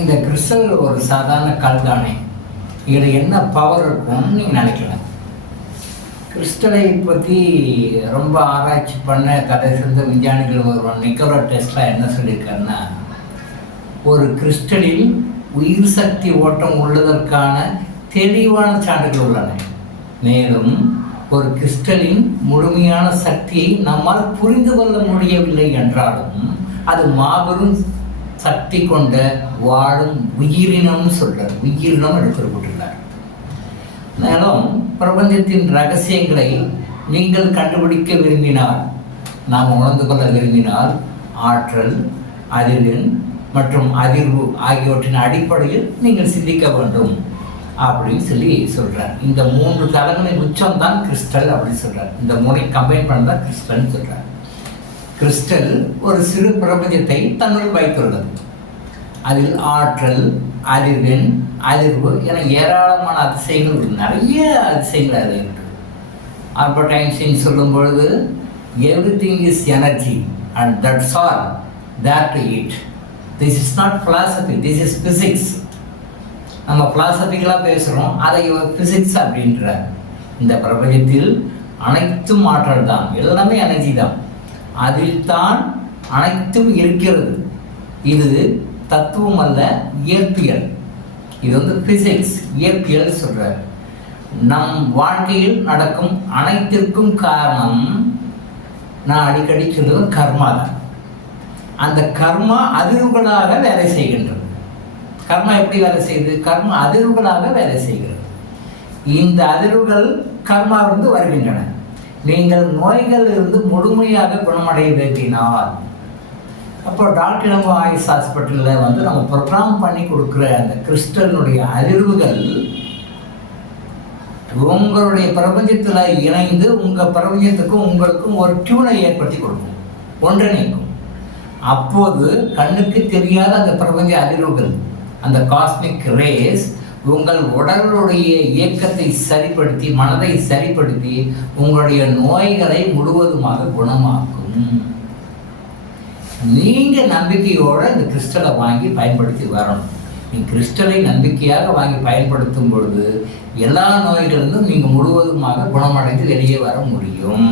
இந்த கிறிஸ்டல் ஒரு சாதாரண கல் தானே, இதில் என்ன பவர் இருக்கும்னு நீங்கள் நினைக்கலாம். கிறிஸ்டலை பற்றி ரொம்ப ஆராய்ச்சி பண்ண கதை சேர்ந்த விஞ்ஞானிகள் ஒருவன் நிக்கோலா டெஸ்லா என்ன சொல்லியிருக்காருன்னா, ஒரு கிறிஸ்டலில் உயிர் சக்தி ஓட்டம் உள்ளதற்கான தெளிவான சான்றுகள் உள்ளன. மேலும் ஒரு கிறிஸ்டலின் முழுமையான சக்தியை நம்மால் புரிந்து கொள்ள முடியவில்லை என்றாலும் அது மாபெரும் சக்தி கொண்ட வாழும் உயிரினம்னு சொல்கிறார். உயிரினம் என்று குறிப்பிட்டுள்ளார். மேலும் பிரபஞ்சத்தின் ரகசியங்களை நீங்கள் கண்டுபிடிக்க விரும்பினால், நாம் உணர்ந்து கொள்ள விரும்பினால், ஆற்றல், அதிர்வெண் மற்றும் அதிர்வு ஆகியவற்றின் அடிப்படையில் நீங்கள் சிந்திக்க வேண்டும் அப்படின்னு சொல்லி சொல்கிறார். இந்த 3 தலங்களின் உச்சம் தான் கிறிஸ்டல் அப்படின்னு சொல்கிறார். இந்த 3ஐயும் கம்பைன் பண்ண தான் கிறிஸ்டல்னு சொல்கிறார். கிறிஸ்டல் ஒரு சிறு பிரபஞ்சத்தை தன்னுள் வைத்துள்ளது. அதில் ஆற்றல், அதிர்வெண், அதிர்வு என ஏராளமான அதிசயங்கள், நிறைய அதிசயங்கள் அதில் இருக்குது. ஆல்பர்ட் ஐன்ஸ்டீன் சொல்லும் பொழுது, everything is energy and that's all there to it. This is not philosophy, this is physics. நம்ம பிலாசபிக்கலாக பேசுகிறோம், அதை பிசிக்ஸ் அப்படின்றார். இந்த பிரபஞ்சத்தில் அனைத்தும் ஆற்றல் தான், எல்லாமே எனர்ஜி தான். அதில் தான் அனைத்தும் இருக்கிறது. இது தத்துவம் அல்ல, இயற்பியல். இது பிசிக்ஸ், இயற்பியல் சொல்கிறார். நம் வாழ்க்கையில் நடக்கும் அனைத்திற்கும் காரணம், நான் அடிக்கடி சொல்வது, கர்மா தான். அந்த கர்மா அதிர்வுகளாக வேலை செய்கின்றது. கர்மா எப்படி வேலை செய்யுது? கர்மா அதிர்வுகளாக வேலை செய்கிறது. இந்த அதிர்வுகள் கர்மாவிலிருந்து வருகின்றன. நீங்கள் நோய்கள் இருந்து முழுமையாக குணமடைய வேண்டினால், அப்போ டாக்டர் நம்ம ஆயுஷ் ஹாஸ்பிட்டலில் நம்ம ப்ரோக்ராம் பண்ணி கொடுக்குற அந்த கிறிஸ்டலினுடைய அதிர்வுகள் உங்களுடைய பிரபஞ்சத்தில் இணைந்து உங்கள் பிரபஞ்சத்துக்கும் உங்களுக்கும் ஒரு டியூனை ஏற்படுத்தி கொடுக்கும், ஒன்றிணைக்கும். அப்போது கண்ணுக்கு தெரியாத அந்த பிரபஞ்ச அதிர்வுகள், அந்த காஸ்மிக் ரேஸ் உங்கள் உடலுடைய இயக்கத்தை சரிப்படுத்தி, மனதை சரிப்படுத்தி உங்களுடைய நோய்களை முழுவதுமாக குணமாக்கும். நீங்கள் நம்பிக்கையோடு இந்த கிறிஸ்டலை வாங்கி பயன்படுத்தி வரணும். நீங்கள் கிறிஸ்டலை நம்பிக்கையாக வாங்கி பயன்படுத்தும் பொழுது எல்லா நோய்களிலிருந்தும் நீங்கள் முழுவதுமாக குணமடைந்து வெளியே வர முடியும்.